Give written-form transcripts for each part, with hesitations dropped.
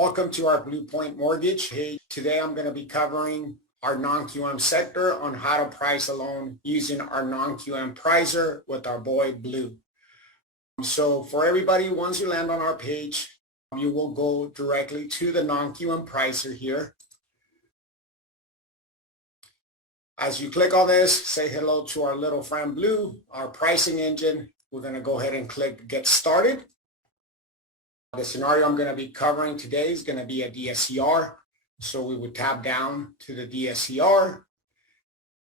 Welcome to our BluePoint mortgage. Hey, today I'm going to be covering our non-QM sector on how to price a loan using our non-QM pricer with our boy Blue. So for everybody, once you land on our page, you will go directly to the non-QM pricer here. As you click on this, say hello to our little friend Blue, our pricing engine. We're going to go ahead and click Get Started. The scenario I'm going to be covering today is going to be a DSCR. So we would tap down to the DSCR.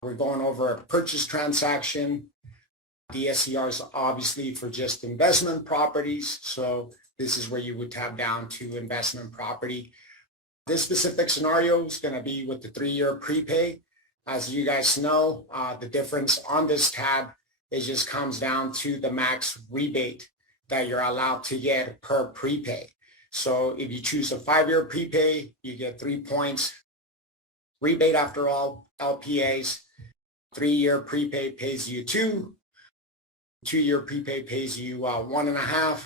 We're going over a purchase transaction. DSCR is obviously for just investment properties. So this is where you would tap down to investment property. This specific scenario is going to be with the 3-year prepay. As you guys know, the difference on this tab, it just comes down to the max rebate that you're allowed to get per prepay. So if you choose a 5-year prepay, you get 3 points rebate after all LPAs. 3-year prepay pays you 2. 2-year prepay pays you 1.5.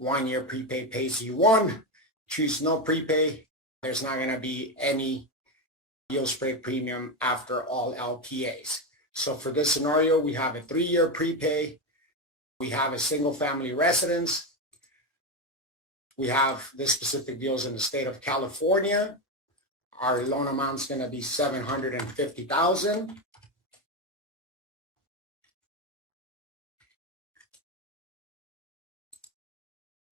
1-year prepay pays you 1. Choose no prepay. There's not going to be any yield spread premium after all LPAs. So for this scenario, we have a 3-year prepay. We have a single family residence. We have this specific deals in the state of California. Our loan amount is going to be $750,000.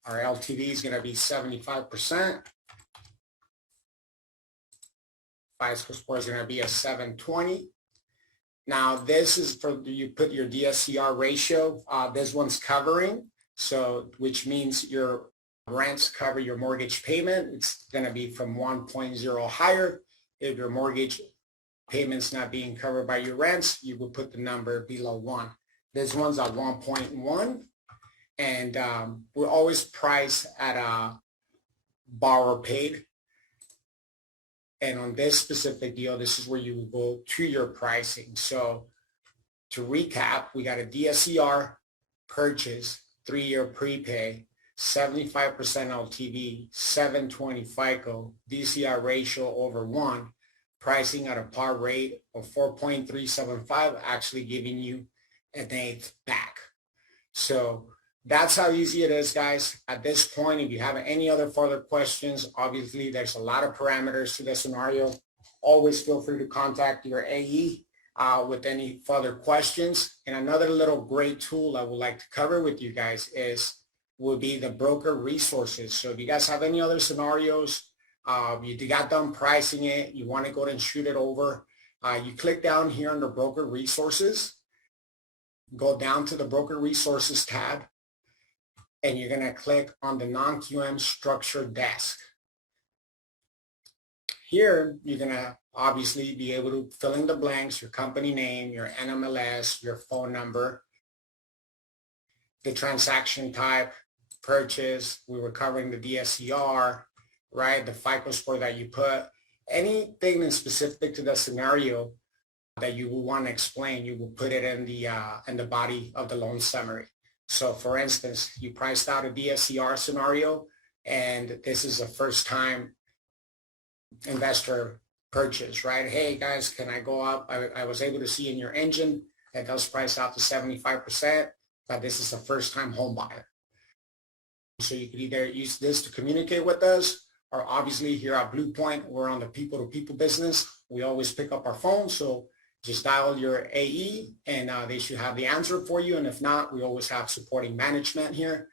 Our LTV is going to be 75%. FICO score is going to be a 720. Now this is for you put your DSCR ratio. This one's covering, so which means your rents cover your mortgage payment. It's going to be from 1.0 higher. If your mortgage payment's not being covered by your rents, you would put the number below 1. This one's at 1.1, and we always price at a borrower paid. And on this specific deal, this is where you will go to your pricing. So to recap, we got a DSCR purchase, 3-year prepay, 75% LTV, 720 FICO, DCR ratio over 1, pricing at a par rate of 4.375, actually giving you an 1/8 back. So that's how easy it is, guys. At this point, if you have any other further questions, obviously there's a lot of parameters to the scenario. Always feel free to contact your AE with any further questions. And another little great tool I would like to cover with you guys will be the broker resources. So if you guys have any other scenarios, you got done pricing it, you want to go ahead and shoot it over, you click down here under broker resources, go down to the broker resources tab, and you're going to click on the non-QM structure desk. Here, you're going to obviously be able to fill in the blanks, your company name, your NMLS, your phone number, the transaction type, purchase, we were covering the DSCR, right? The FICO score that you put, anything that's specific to the scenario that you will want to explain, you will put it in the body of the loan summary. So for instance, you priced out a DSCR scenario, and this is a first time investor purchase, right? Hey guys, can I go up? I was able to see in your engine that does price out to 75%, but this is a first time home buyer. So you could either use this to communicate with us, or obviously here at BluePoint, we're on the people to people business. We always pick up our phone. So just dial your AE and they should have the answer for you. And if not, we always have supporting management here.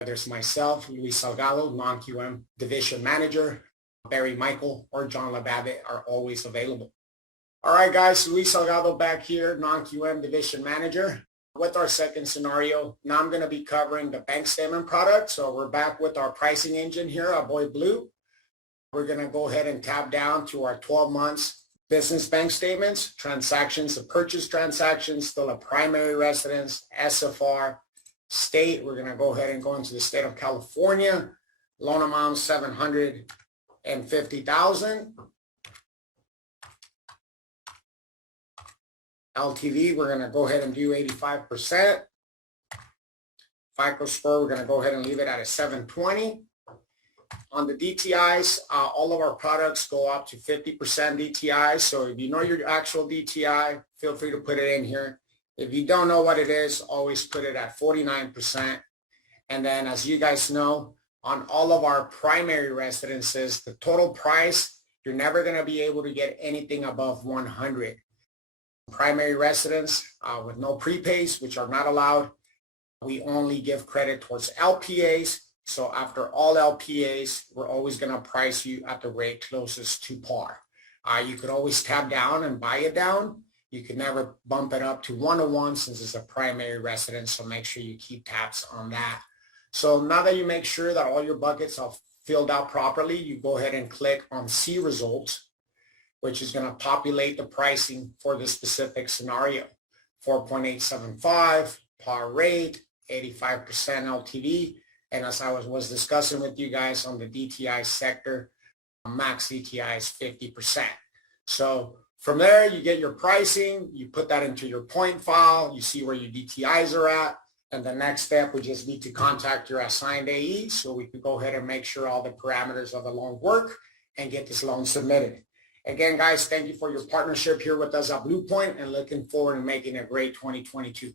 There's myself, Luis Salgado, non-QM division manager. Barry Michael or John LaBabbit are always available. All right, guys, Luis Salgado back here, non-QM division manager. With our second scenario, now I'm going to be covering the bank statement product. So we're back with our pricing engine here, our boy Blue. We're going to go ahead and tap down to our 12 months business bank statements, transactions, the purchase transactions, still a primary residence, SFR, state. We're going to go ahead and go into the state of California. Loan amount $750,000. LTV, we're going to go ahead and do 85%. FICO score, we're going to go ahead and leave it at a 720. On the DTIs, all of our products go up to 50% DTI. So if you know your actual DTI, feel free to put it in here. If you don't know what it is, always put it at 49%. And then as you guys know, on all of our primary residences, the total price, you're never going to be able to get anything above 100. Primary residence with no prepays, which are not allowed. We only give credit towards LPAs. So after all LPAs, we're always going to price you at the rate closest to par. You could always tab down and buy it down. You can never bump it up to 101 since it's a primary residence. So make sure you keep tabs on that. So now that you make sure that all your buckets are filled out properly, you go ahead and click on See Results, which is going to populate the pricing for this specific scenario. 4.875, par rate, 85% LTV. And as I was discussing with you guys on the DTI sector, max DTI is 50%. So from there, you get your pricing, you put that into your point file, you see where your DTIs are at. And the next step would just be to contact your assigned AE so we could go ahead and make sure all the parameters of the loan work and get this loan submitted. Again, guys, thank you for your partnership here with us at BluePoint and looking forward to making a great 2022.